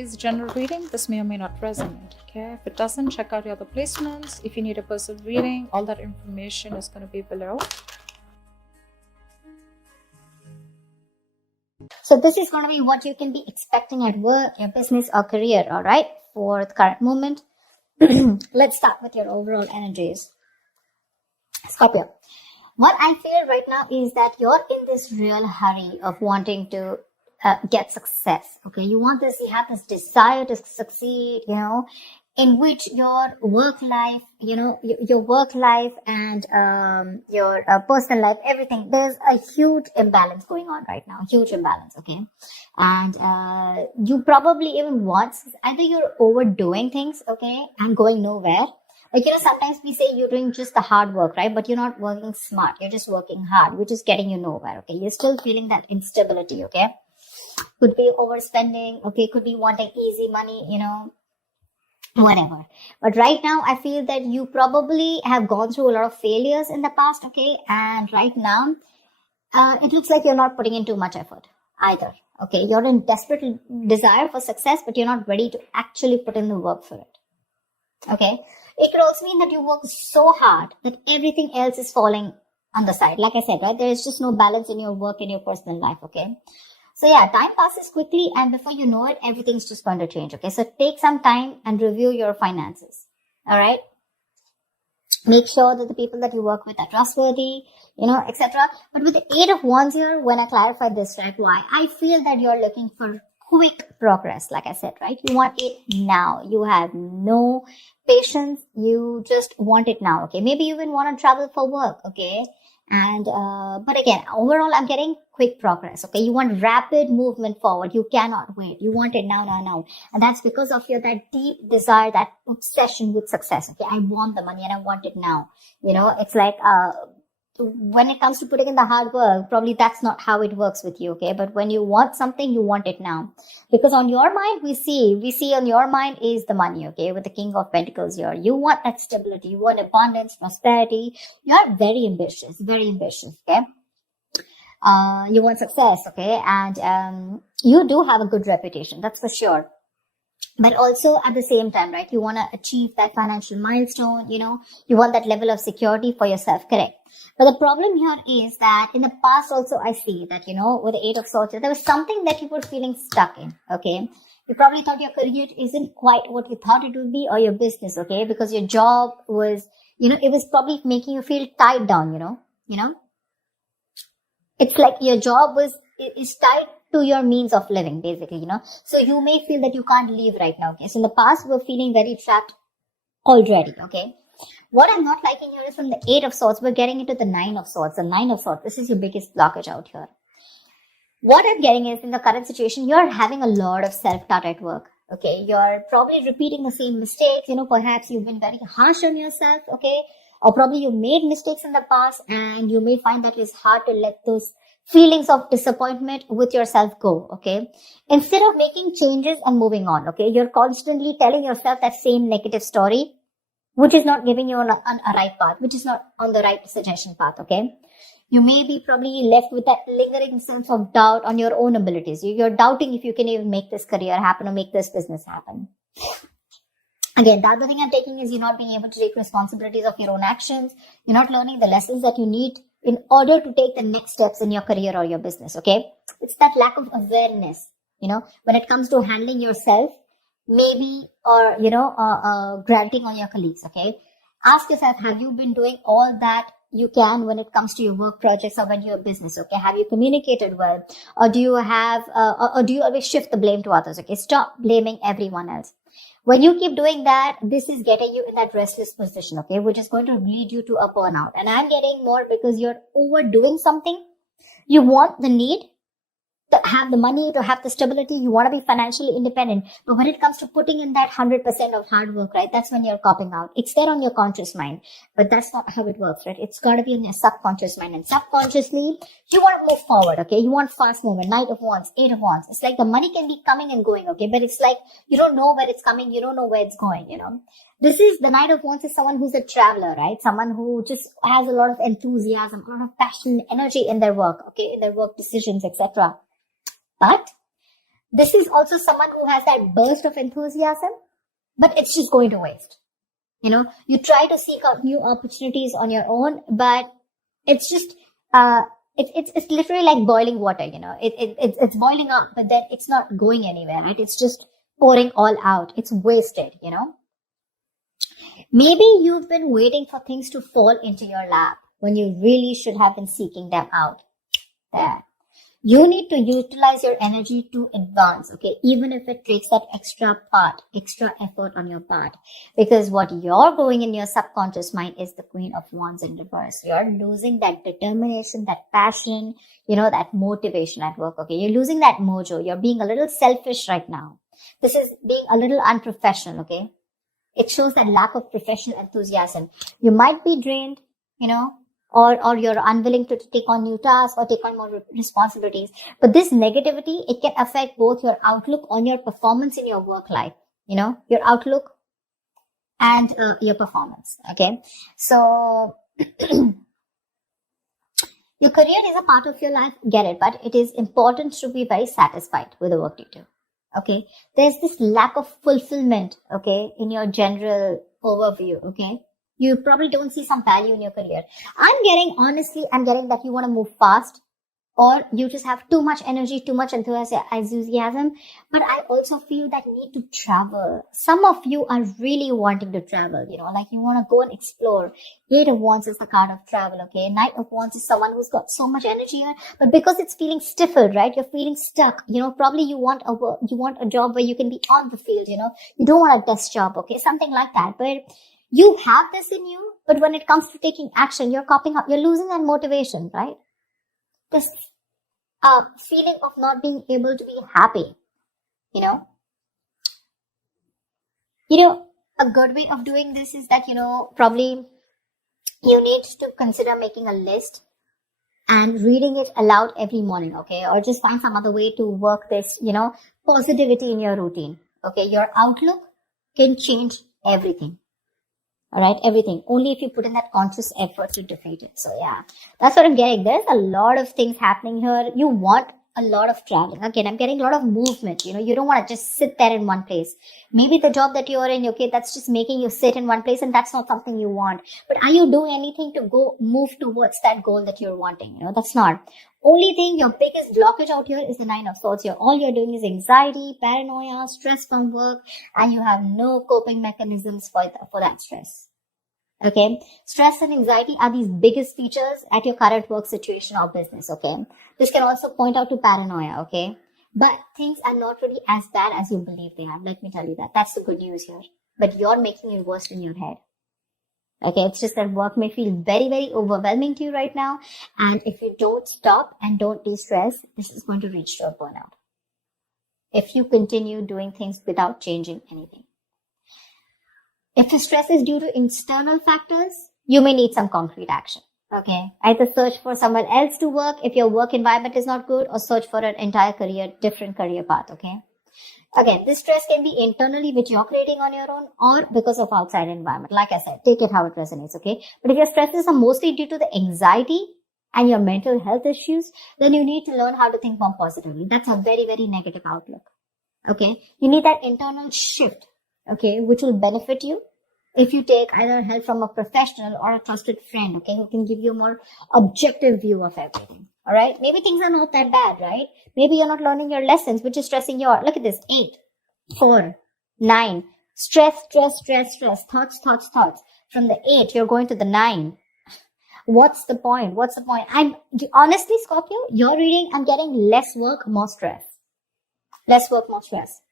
is general reading. This may or may not resonate. Okay, if it doesn't, check out your other placements. If you need a personal reading, all that information is going to be below. So this is going to be what you can be expecting at work, your business or career, all right, for the current moment. Let's start with your overall energies. Scorpio, what I feel right now is that you're in this real hurry of wanting to get success. Okay, you have this desire to succeed, in which your work life, your work life and your personal life, everything, there's a huge imbalance going on right now, huge imbalance, okay? And you probably even want, either you're overdoing things, okay, and going nowhere. Like, sometimes we say you're doing just the hard work, right? But you're not working smart. You're just working hard, which is getting you nowhere, okay? You're still feeling that instability, okay? Could be overspending, okay? Could be wanting easy money, whatever. But right now, I feel that you probably have gone through a lot of failures in the past, okay? And right now, it looks like you're not putting in too much effort either, okay? You're in desperate desire for success, but you're not ready to actually put in the work for it, okay? It could also mean that you work so hard that everything else is falling on the side. Like I said, right? There is just no balance in your work and your personal life, okay? So yeah, time passes quickly and before you know it, everything's just going to change, okay? So take some time and review your finances, all right? Make sure that the people that you work with are trustworthy, etc. But with the Eight of Wands here, when I clarify this, right, why? I feel that you're looking for quick progress, like I said, right? You want it now. You have no patience. You just want it now, okay? Maybe you even want to travel for work, okay? And, but again, overall, I'm getting quick progress, okay? You want rapid movement forward. You cannot wait. You want it now, now, now. And that's because of that deep desire, that obsession with success, okay? I want the money and I want it now. It's like, when it comes to putting in the hard work, probably that's not how it works with you, okay? But when you want something, you want it now. Because on your mind, we see on your mind is the money, okay? With the King of Pentacles here. You want that stability. You want abundance, prosperity. You're very ambitious, okay? You want success, okay? And you do have a good reputation, that's for sure. But also at the same time, right, you want to achieve that financial milestone, you want that level of security for yourself, correct? But the problem here is that in the past also I see that, with the Eight of Swords, there was something that you were feeling stuck in, okay? You probably thought your career isn't quite what you thought it would be, or your business, okay? Because your job was, it was probably making you feel tied down, It's like your job is tied to your means of living, basically, So you may feel that you can't leave right now, okay? So in the past, we're feeling very trapped already, okay? What I'm not liking here is from the Eight of Swords, we're getting into the Nine of Swords. The Nine of Swords, this is your biggest blockage out here. What I'm getting is, in the current situation, you're having a lot of self-doubt at work, okay? You're probably repeating the same mistakes, perhaps you've been very harsh on yourself, okay? Or probably you made mistakes in the past and you may find that it's hard to let those feelings of disappointment with yourself go, okay? Instead of making changes and moving on, okay? You're constantly telling yourself that same negative story, which is not giving you on a right path, which is not on the right suggestion path, okay? You may be probably left with that lingering sense of doubt on your own abilities. You're doubting if you can even make this career happen or make this business happen. Again, the other thing I'm taking is you're not being able to take responsibilities of your own actions. You're not learning the lessons that you need in order to take the next steps in your career or your business, okay? It's that lack of awareness, when it comes to handling yourself, maybe, or, granting on your colleagues, okay? Ask yourself, have you been doing all that you can when it comes to your work projects or when your business, okay? Have you communicated well? Or do you have, or do you always shift the blame to others, okay? Stop blaming everyone else. When you keep doing that, this is getting you in that restless position, okay, which is going to lead you to a burnout. And I'm getting more because you're overdoing something. You want the need to have the money, to have the stability. You want to be financially independent. But when it comes to putting in that 100% of hard work, right, that's when you're copping out. It's there on your conscious mind, but that's not how it works, right? It's got to be in your subconscious mind. And subconsciously, you want to move forward, okay? You want fast movement. Knight of Wands, Eight of Wands. It's like the money can be coming and going, okay? But it's like you don't know where it's coming. You don't know where it's going, This is, the Knight of Wands is someone who's a traveler, right? Someone who just has a lot of enthusiasm, a lot of passion, energy in their work, okay? In their work decisions, etc. But This is also someone who has that burst of enthusiasm, but it's just going to waste. You try to seek out new opportunities on your own, but it's just, it's literally like boiling water, it's boiling up, but then it's not going anywhere, right? It's just pouring all out. It's wasted, Maybe you've been waiting for things to fall into your lap when you really should have been seeking them out. There. You need to utilize your energy to advance, okay? Even if it takes that extra effort on your part. Because what you're going in your subconscious mind is the Queen of Wands in reverse. You're losing that determination, that passion, that motivation at work, okay? You're losing that mojo. You're being a little selfish right now. This is being a little unprofessional, okay? It shows that lack of professional enthusiasm. You might be drained, or you're unwilling to take on new tasks or take on more responsibilities. But this negativity, it can affect both your outlook on your performance in your work life, your outlook and your performance. Okay. So your career is a part of your life. Get it. But it is important to be very satisfied with the work you do. Okay. There's this lack of fulfillment. Okay. In your general overview. Okay. You probably don't see some value in your career. I'm getting that you want to move fast, or you just have too much energy, too much enthusiasm. But I also feel that need to travel. Some of you are really wanting to travel, like you want to go and explore. Eight of Wands is the card of travel, okay? Knight of Wands is someone who's got so much energy here, but because it's feeling stifled, right? You're feeling stuck, probably you want a job where you can be on the field, you don't want a desk job, okay? Something like that. But you have this in you, but when it comes to taking action, you're copping up, you're losing that motivation, right? This feeling of not being able to be happy, a good way of doing this is that, probably you need to consider making a list and reading it aloud every morning, okay? Or just find some other way to work this, positivity in your routine, okay? Your outlook can change everything. All right, everything. Only if you put in that conscious effort to defeat it. So yeah, that's what I'm getting. There's a lot of things happening here. You want a lot of traveling. Again, I'm getting a lot of movement. You don't want to just sit there in one place. Maybe the job that you're in, okay, that's just making you sit in one place, and that's not something you want. But are you doing anything to move towards that goal that you're wanting? That's not. Only thing, your biggest blockage out here is the Nine of Swords. All you're doing is anxiety, paranoia, stress from work, and you have no coping mechanisms for that stress. Okay, stress and anxiety are these biggest features at your current work situation or business. Okay, this can also point out to paranoia. Okay, but things are not really as bad as you believe they are. Let me tell you that. That's the good news here. But you're making it worse in your head. Okay, it's just that work may feel very, very overwhelming to you right now. And if you don't stop and don't de-stress, this is going to reach to a burnout. If you continue doing things without changing anything. If the stress is due to external factors, you may need some concrete action. Okay, either search for someone else to work if your work environment is not good, or search for an entire different career path. Okay. Again, this stress can be internally, which you're creating on your own, or because of outside environment. Like I said, take it how it resonates, okay? But if your stresses are mostly due to the anxiety and your mental health issues, then you need to learn how to think more positively. That's a very, very negative outlook, okay? You need that internal shift, okay, which will benefit you if you take either help from a professional or a trusted friend, okay, who can give you a more objective view of everything. All right. Maybe things are not that bad, right? Maybe you're not learning your lessons, which is stressing you out. Look at this. 8, 4, 9. Stress. Thoughts. From the 8, you're going to the 9. What's the point? Honestly, Scorpio, you're reading, I'm getting less work, more stress. Less work, more stress.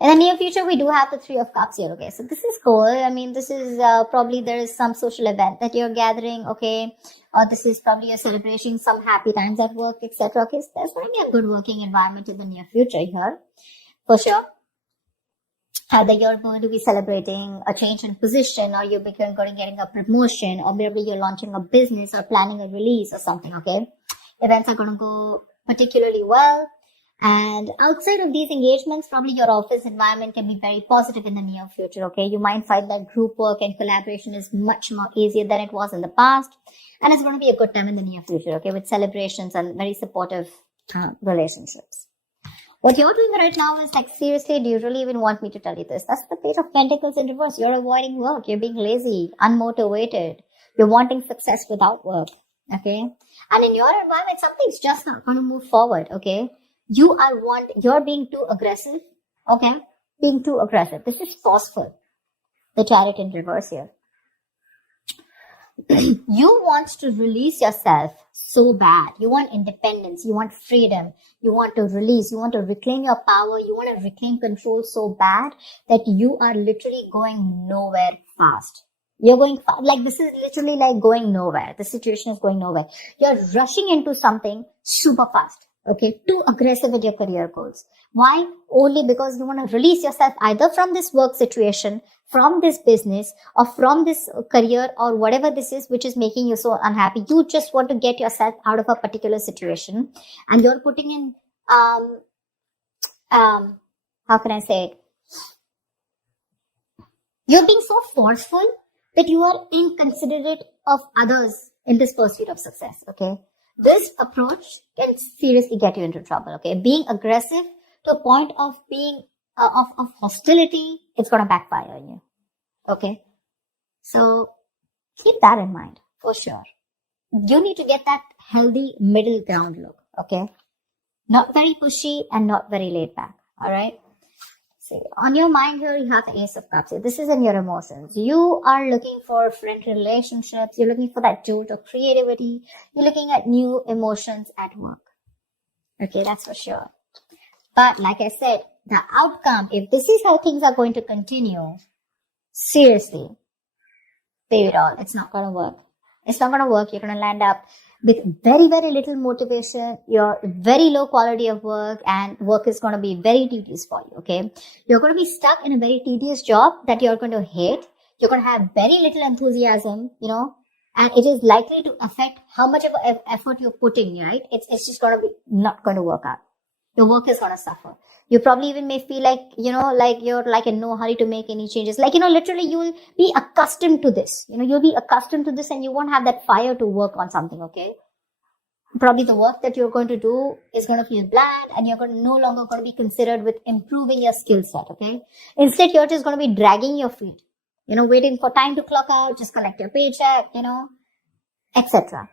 In the near future, we do have the 3 of Cups here, okay? So this is cool. I mean, this is probably there is some social event that you're gathering, okay? Or this is probably you're celebrating some happy times at work, etc. Okay, so there's going to be a good working environment in the near future here, for sure. Either you're going to be celebrating a change in position, or you're getting a promotion, or maybe you're launching a business or planning a release or something, okay? Events are going to go particularly well. And outside of these engagements, probably your office environment can be very positive in the near future, okay? You might find that group work and collaboration is much more easier than it was in the past. And it's going to be a good time in the near future, okay? With celebrations and very supportive relationships. What you're doing right now is like, seriously, do you really even want me to tell you this? That's the Page of Pentacles in reverse. You're avoiding work. You're being lazy, unmotivated. You're wanting success without work, okay? And in your environment, something's just not going to move forward, okay? You're being too aggressive, okay? Being too aggressive. This is forceful. The Chariot in reverse here. You want to release yourself so bad. You want independence. You want freedom. You want to release. You want to reclaim your power. You want to reclaim control so bad that you are literally going nowhere fast. You're going like, this is literally like going nowhere. The situation is going nowhere. You're rushing into something super fast. Okay, too aggressive with your career goals. Why? Only because you want to release yourself either from this work situation, from this business, or from this career, or whatever this is which is making you so unhappy. You just want to get yourself out of a particular situation, and you're putting in how can I say it? You're being so forceful that you are inconsiderate of others in this pursuit of success. Okay. This approach can seriously get you into trouble, okay? Being aggressive to a point of being, of hostility, it's going to backfire on you, okay? So, keep that in mind, for sure. You need to get that healthy middle ground look, okay? Not very pushy and not very laid back, alright? See, on your mind here, you have the Ace of Cups. This is in your emotions. You are looking for friendly relationships. You're looking for that jolt of creativity. You're looking at new emotions at work. Okay, that's for sure. But like I said, the outcome, if this is how things are going to continue, seriously, baby doll, it's not going to work. It's not going to work. You're going to land up with very, very little motivation, your very low quality of work, and work is going to be very tedious for you, okay? You're going to be stuck in a very tedious job that you're going to hate. You're going to have very little enthusiasm, you know, and it is likely to affect how much of effort you're putting, right? It's just going to be not going to work out. Your work is going to suffer. You probably even may feel like, you know, like you're like in no hurry to make any changes. Like, you know, literally you will be accustomed to this. You know, you'll be accustomed to this and you won't have that fire to work on something, okay? Probably the work that you're going to do is going to feel bland and you're no longer going to be considered with improving your skill set, okay? Instead, you're just going to be dragging your feet, you know, waiting for time to clock out, just collect your paycheck, you know, etc.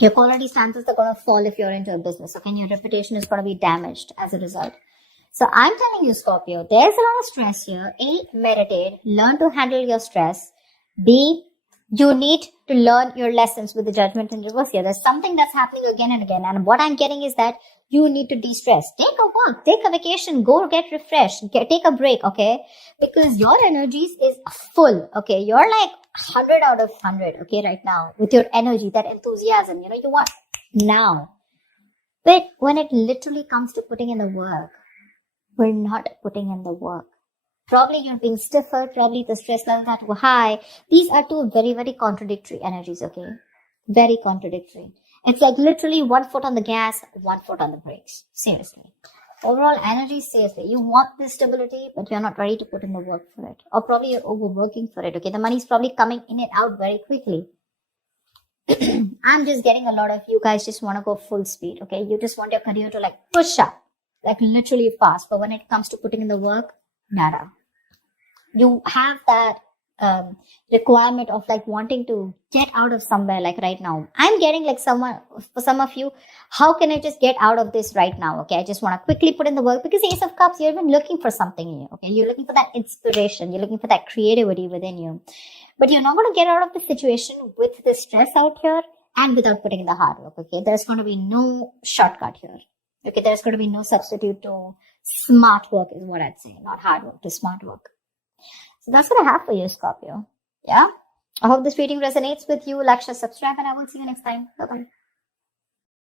Your quality standards are going to fall if you're into a business, okay? And your reputation is going to be damaged as a result. So I'm telling you, Scorpio, there's a lot of stress here. A, meditate, learn to handle your stress. B, you need to learn your lessons with the Judgment in reverse here. There's something that's happening again and again. And what I'm getting is that you need to de-stress. Take a walk, take a vacation, go get refreshed, take a break, okay? Because your energies is full, okay? You're like 100 out of 100, okay, right now. With your energy, that enthusiasm, you know, you want now. But when it literally comes to putting in the work, we're not putting in the work. Probably you're being stiffer, probably the stress levels that were high. These are two very, very contradictory energies, okay? Very contradictory. It's like literally 1 foot on the gas, 1 foot on the brakes. Seriously. Overall energy, seriously. You want this stability, but you're not ready to put in the work for it. Or probably you're overworking for it, okay? The money's probably coming in and out very quickly. I'm just getting a lot of you guys just want to go full speed, okay? You just want your career to like push up, like literally fast. But when it comes to putting in the work, nada. You have that requirement of like wanting to get out of somewhere, like right now. I'm getting like for some of you, how can I just get out of this right now? Okay, I just want to quickly put in the work because Ace of Cups, you're even looking for something new. Okay, you're looking for that inspiration, you're looking for that creativity within you. But you're not going to get out of the situation with the stress out here and without putting in the hard work. Okay, there's going to be no shortcut here. Okay, there's going to be no substitute to smart work is what I'd say, not hard work, to smart work. So that's what I have for you, Scorpio. Yeah? I hope this reading resonates with you. Like, share, subscribe, and I will see you next time. Bye-bye.